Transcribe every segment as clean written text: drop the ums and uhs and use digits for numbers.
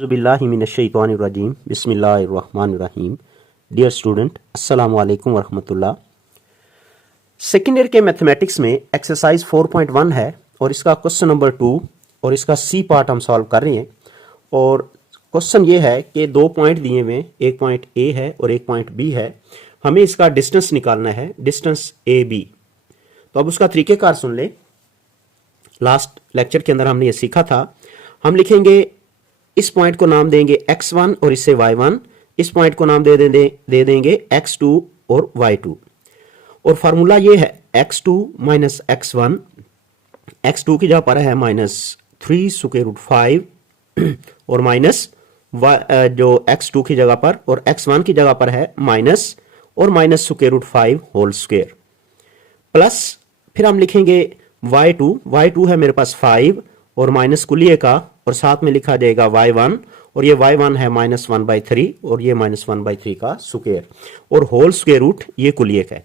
बिस्मिल्लाहिमिनश्शैतानिर्रजीम बिस्मिल्लाहिर्रहमानिर्रहीम। Dear student, अस्सलाम वालेकुम वरहमतुल्लाह। सेकेंड ईयर के मैथमेटिक्स में एक्सरसाइज 4.1 है और इसका क्वेश्चन नंबर 2 और इसका सी पार्ट हम सॉल्व कर रहे हैं। और क्वेश्चन ये है कि दो पॉइंट दिए हुए, एक पॉइंट ए है और एक पॉइंट बी है। हमें इसका डिस्टेंस निकालना है, डिस्टेंस ए बी। तो अब उसका तरीकेकार सुन ले। लास्ट लेक्चर के अंदर हमने ये सीखा था। हम लिखेंगे, इस पॉइंट को नाम देंगे x1 और इसे y1, इस पॉइंट को नाम दे देंगे x2 और y2। और फार्मूला ये है x2 माइनस x1, x2 की जगह पर है -3√5 और माइनस जो x2 की जगह पर और x1 की जगह पर है माइनस और -√5 होल स्क्वायर प्लस। फिर हम लिखेंगे y2 है मेरे पास 5 और माइनस कुलिए का और साथ में लिखा जाएगा y1 और ये y1 है -1/3 और ये -1/3 का स्क्वायर और होल स्क्वायर रूट ये कुलिए का है।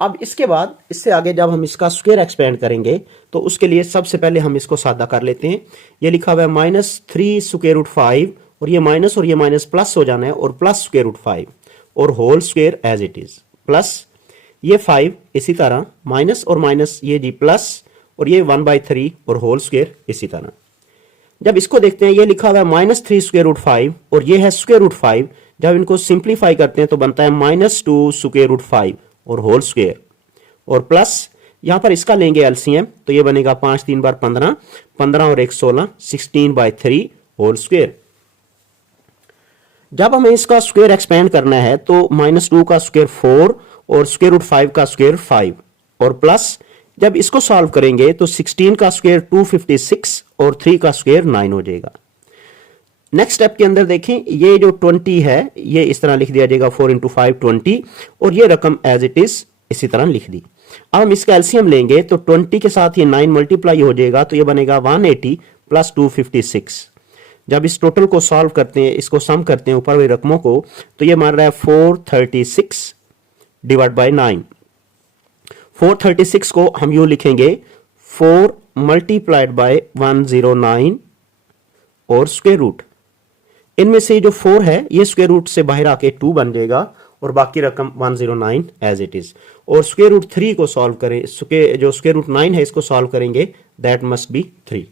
अब इसके बाद इससे आगे जब हम इसका स्क्वायर एक्सपेंड करेंगे तो उसके लिए सबसे पहले हम इसको सादा कर लेते हैं। ये लिखा हुआ है -3√5 और ये माइनस प्लस हो जाना है और प्लस √5 और whole square as it is plus ये 5 इसी तरह माइनस और माइनस ये जी प्लस और ये 1/3 और होल स्क्वायर इसी तरह। जब इसको देखते हैं, ये लिखा हुआ है -3√5 और ये है √5। जब इनको सिंप्लीफाई करते हैं तो बनता है -2√5 और होल स्क्वायर और प्लस यहां पर इसका लेंगे एलसीएम तो ये बनेगा 5 3 बार 15, 15 और 1 16, 16/3 होल स्क्वायर। जब हमें इसका स्क्वायर एक्सपेंड करना है तो -2 का स्क्वायर 4 और √5 का स्क्वायर 5 और प्लस जब इसको सॉल्व करेंगे तो 16 का स्क्वायर 256 और 3 का स्क्वायर 9 हो जाएगा। नेक्स्ट स्टेप के अंदर देखें, ये जो 20 है ये इस तरह लिख दिया जाएगा 4 × 5 20 और ये रकम एज इट इज इसी तरह लिख दी। अब हम इसका एलसीएम लेंगे तो 20 के साथ ये 9 मल्टीप्लाई हो जाएगा तो ये बनेगा 180 प्लस 256। जब इस टोटल को सॉल्व करते हैं, इसको सम करते हैं ऊपर हुई रकमों को, तो ये मान रहा है 436 डिवाइड बाई 9। 436 को हम यूं लिखेंगे 4 मल्टीप्लाइड बाय 109 और स्क्वायर रूट। इनमें से जो 4 है ये स्क्वायर रूट से बाहर आके 2 बन जाएगा और बाकी रकम 109 एज इट इज। और स्क्वायर रूट 3 को सॉल्व करें, जो स्क्वायर रूट 9 है इसको सॉल्व करेंगे, दैट मस्ट बी 3।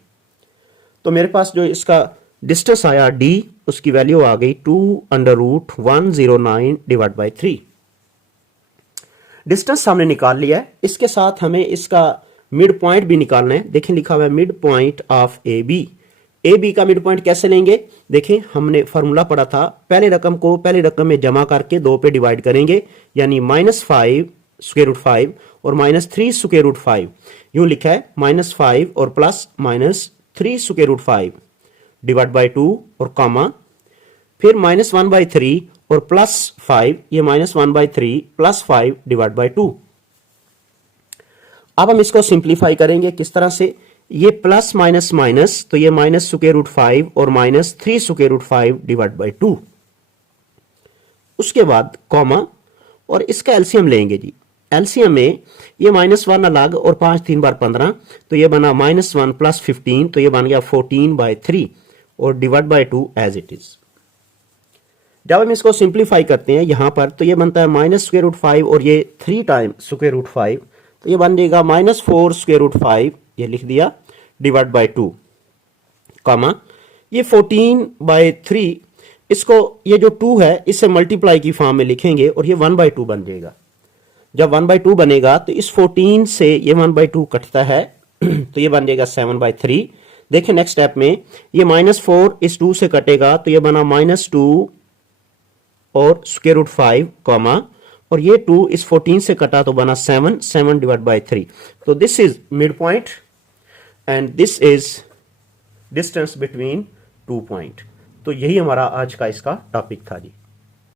तो मेरे पास जो इसका डिस्टेंस आया d, उसकी वैल्यू आ गई 2√109 डिवाइड बाई 3। डिस्टेंस हमने निकाल लिया है। इसके साथ हमें इसका मिड पॉइंट भी निकालना है। देखें लिखा हुआ है mid point of A B. A B का मिड पॉइंट कैसे लेंगे? देखें हमने फॉर्मूला पढ़ा था, पहले रकम को पहले रकम में जमा करके 2 पे डिवाइड करेंगे, यानी -5 √5 और -3 √5। यूं लिखा है -5 और प्लस -3 √5 डिवाइड बाई 2 और कॉमा, फिर -1/3 और प्लस 5, ये -1/3 प्लस 5 डिवाइड बाई 2। अब हम इसको सिंप्लीफाई करेंगे किस तरह से? ये प्लस माइनस माइनस तो ये -√5 और -3 √5 डिवाइड बाई 2। उसके बाद कॉमा और इसका एलसीएम लेंगे जी। एलसीएम में ये -1 अलग और 5 3 बार 15 तो ये बना -1 प्लस 15 तो ये बन गया 14/3 और divide by 2 as it is. जब हम इसको सिंप्लीफाई करते हैं यहां पर तो ये बनता है -√5 और ये 3 टाइम √5 तो ये बन जाएगा -4 √5, ये लिख दिया, डिवाइड बाई 2 कॉमा, ये 14/3 इसको ये जो 2 है इससे मल्टीप्लाई की फॉर्म में लिखेंगे और ये 1/2 बन जाएगा। जब 1/2 बनेगा तो इस 14 से ये 1/2 कटता है तो ये बन जाएगा 7/3। देखें नेक्स्ट स्टेप में ये -4 इस 2 से कटेगा तो ये बना -2 और √5 कॉमा और ये 2 इस 14 से कटा तो बना 7 डिवाइड बाई 3। तो this is mid point and this is distance between 2 point. तो यही हमारा आज का इसका टॉपिक था जी।